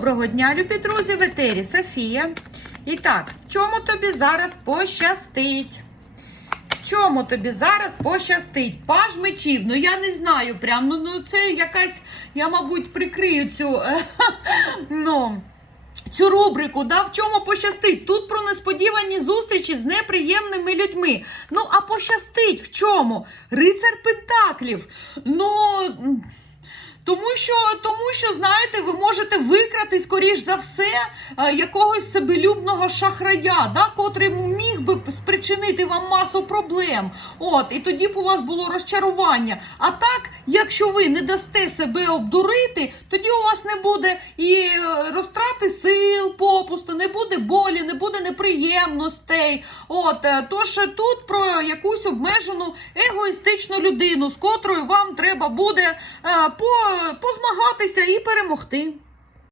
Доброго дня, любі друзі, в етері Софія. І так, чому тобі зараз пощастить? Чому тобі зараз пощастить? Паж мечів, ну я не знаю прям, ну, ну це якась, я, мабуть, прикрию цю, ну, цю рубрику, да, в чому пощастить? Тут про несподівані зустрічі з неприємними людьми. Ну, а пощастить в чому? Рицар Пентаклів. Ну. м, Тому що, тому що, знаєте, ви можете викрати, скоріш за все, е, якогось себелюбного шахрая, да, котрий міг би спричинити вам масу проблем. От, і тоді б у вас було розчарування. А так, якщо ви не дасте себе обдурити, тоді у вас не буде і е, розтрати сил попусту, не буде не буде неприємностей. От, е, тож тут про якусь обмежену егоїстичну людину, з котрою вам треба буде е, по, позмагатися і перемогти.